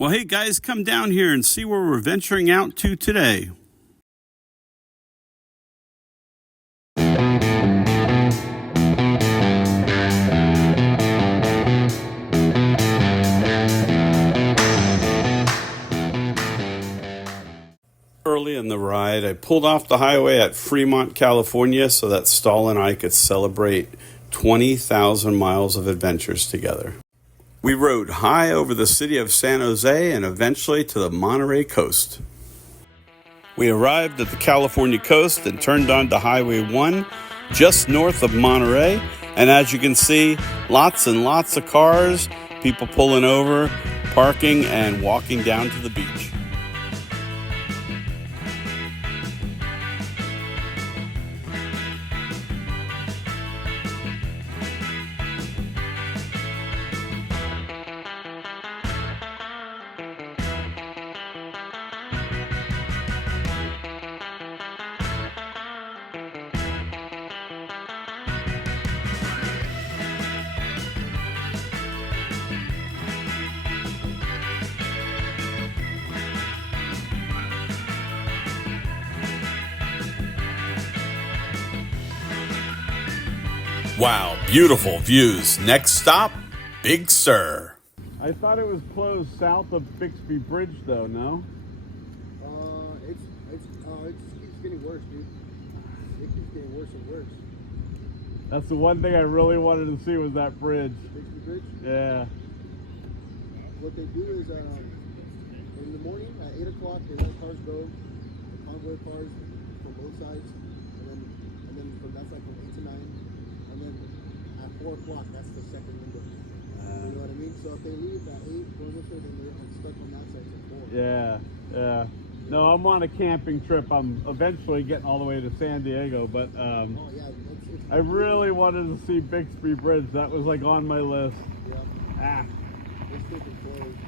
Well, hey guys, come down here and see where we're venturing out to today. Early in the ride, I pulled off the highway at Fremont, California, so that Stahl and I could celebrate 20,000 miles of adventures together. We rode high over the city of San Jose and eventually to the Monterey coast. We arrived at the California coast and turned onto Highway 1 just north of Monterey. And as you can see, lots and lots of cars, people pulling over, parking, and walking down to the beach. Wow, beautiful views. Next stop, Big Sur. I thought it was closed south of Bixby Bridge, though. No. It keeps getting worse, dude. It keeps getting worse and worse. That's the one thing I really wanted to see was that bridge. Bixby Bridge? Yeah. What they do is in the morning at 8 o'clock they let cars go, the convoy cars from both sides, and then from that's like from 8 to 9, and then at 4 o'clock that's the second window. You know what I mean? So if they leave at 8, going this way, then they're like stuck on that side to 4. Yeah. No, I'm on a camping trip. I'm eventually getting all the way to San Diego, but I really wanted to see Bixby Bridge. That was like on my list. Yeah. It's freaking closed.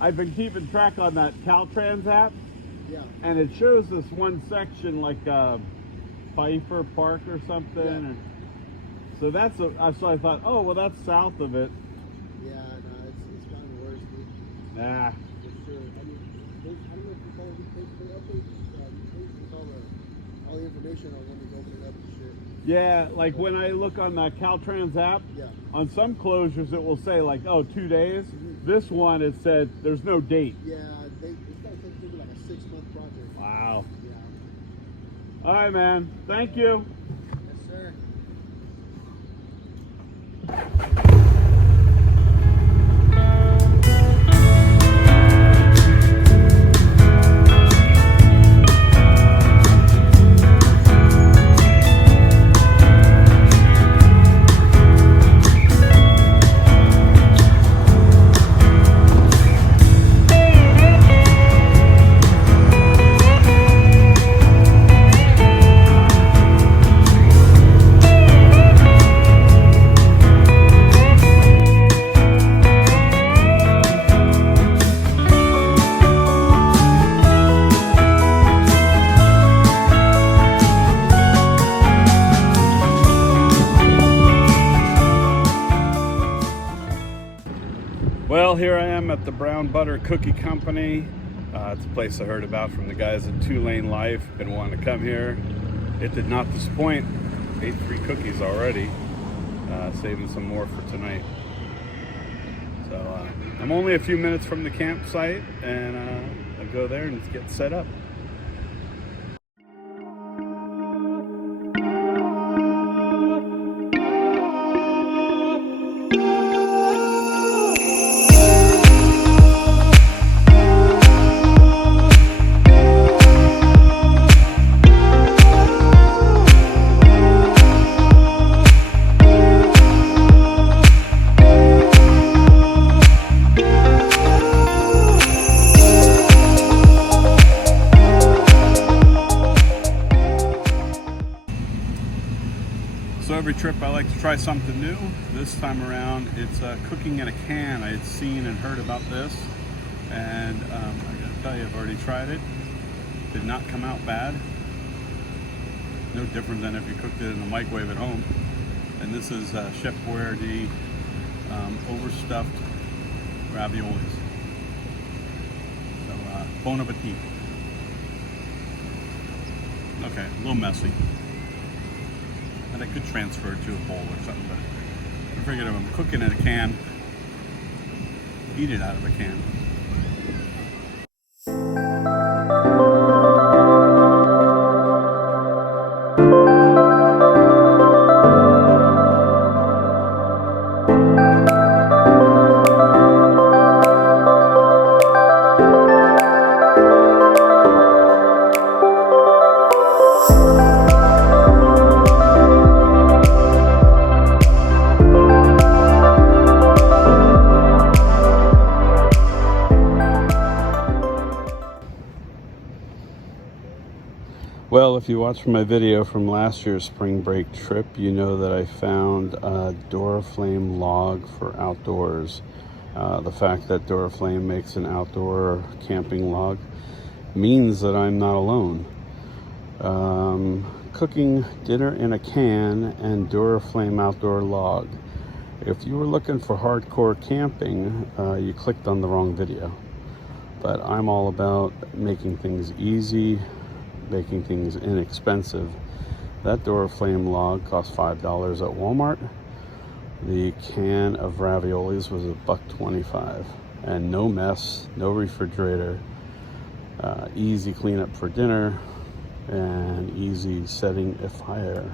I've been keeping track on that Caltrans app. Yeah. And it shows this one section like Pfeiffer Park or something. Yeah. And so so I thought, oh, well, that's south of it. Yeah, no, it's gotten worse, dude. Nah. For sure. I mean, I don't know if you follow these pages, they update with all the information on when it's opening up and shit. Yeah, like when I look on the Caltrans app, on some closures it will say like, oh, 2 days. Mm-hmm. This one, it said there's no date. Yeah, it's going to be like a 6-month project. Wow. Yeah. All right, man. Thank you. Yes, sir. Well, here I am at the Brown Butter Cookie Company. It's a place I heard about from the guys at 2 Lane Life. Been wanting to come here. It did not disappoint. Ate 3 cookies already. Saving some more for tonight. So I'm only a few minutes from the campsite, and I'll go there and get set up. So every trip I like to try something new. This time around it's cooking in a can. I had seen and heard about this, and I gotta tell you, I've already tried it. Did not come out bad. No different than if you cooked it in the microwave at home. And this is Chef Boyardee overstuffed raviolis. Bon appetit. Okay, a little messy. And I could transfer it to a bowl or something, but I figured if I'm cooking in a can, eat it out of a can. Well, if you watched my video from last year's spring break trip, you know that I found a Duraflame log for outdoors. The fact that Duraflame makes an outdoor camping log means that I'm not alone. Cooking dinner in a can and Duraflame outdoor log. If you were looking for hardcore camping, you clicked on the wrong video. But I'm all about making things easy, making things inexpensive. That Duraflame log cost $5 at Walmart. The can of raviolis was $1.25, and no mess, no refrigerator, easy cleanup for dinner, and easy setting a fire.